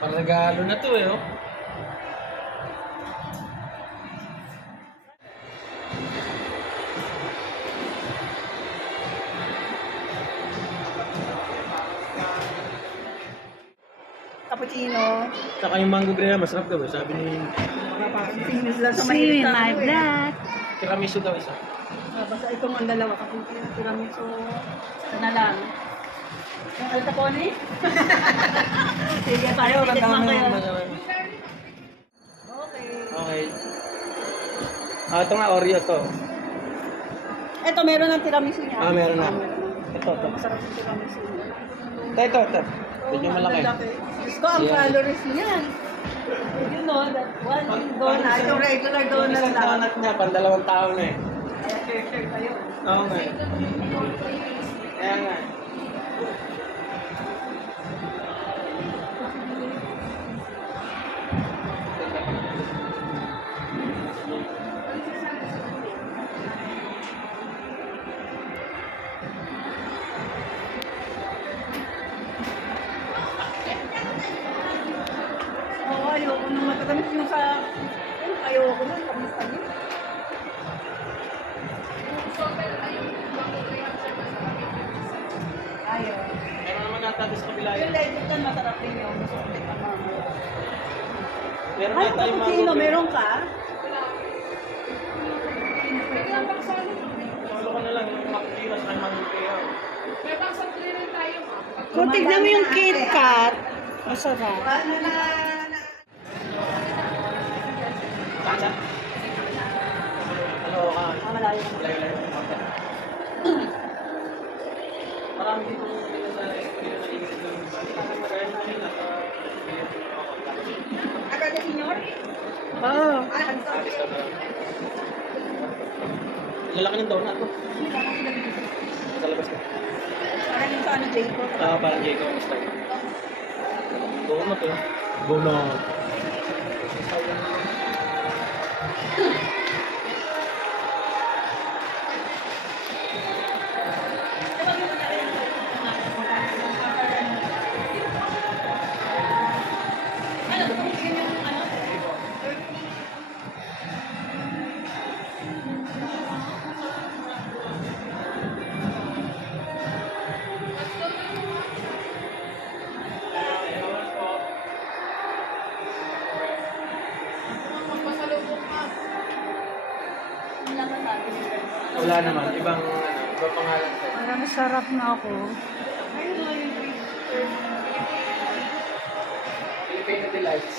Paragalo na to eh, oh. Cappuccino. Saka yung mango graham, masarap daw eh. Sabi ni Finish lang sa See mahilig you in sa my ano eh. vlog. tiramisu daw isa. Basta itong ang dalawa kasi tiramisu. Ito na lang. Yung altapone? Sige tayo, titikman ko yun. Okay. Okay. Ah, ito nga, Oreo to. Ito, meron ng tiramisu niya. Ah, meron na. Ito, ito. Masarap yung tiramisu niya. Ito. Medyo malaki. Diyos ko, ang Yeah. calories niyan. You know, that one donut, yung regular donut Isang lang. donut niya, pang 2 tao na eh. Kaya share kayo. Oo nga. Kaya nga. Oo, ayoko nung matatamis yung sa... Ayoko nun, tamis-tamis. Ayaw. Meron naman nata sa kabila Yung yun. legit yan, masarap din yung gusto ko tikman mamaya. Meron Ay, nata yung mango cappuccino, graham. meron ka? Solo ko na lang yung cappuccino sa mango graham. Kung tignan mo yung Kit Kat, masarap. Ano na... Kacha? Ano ka? Malayo. Layo-layo. Marami dito dito sa dito na inis doon. Kaya na nila. Agad na senior? Oo. Ah, ano to? Lalaki ng donut to. Sa labas ka. Parang yung sa ano, Jacob. Ah, parang Jacob style. Donut eh. Donut. Wala naman. Ibang pangalan to. Parang masarap na ako. Filipino Delights.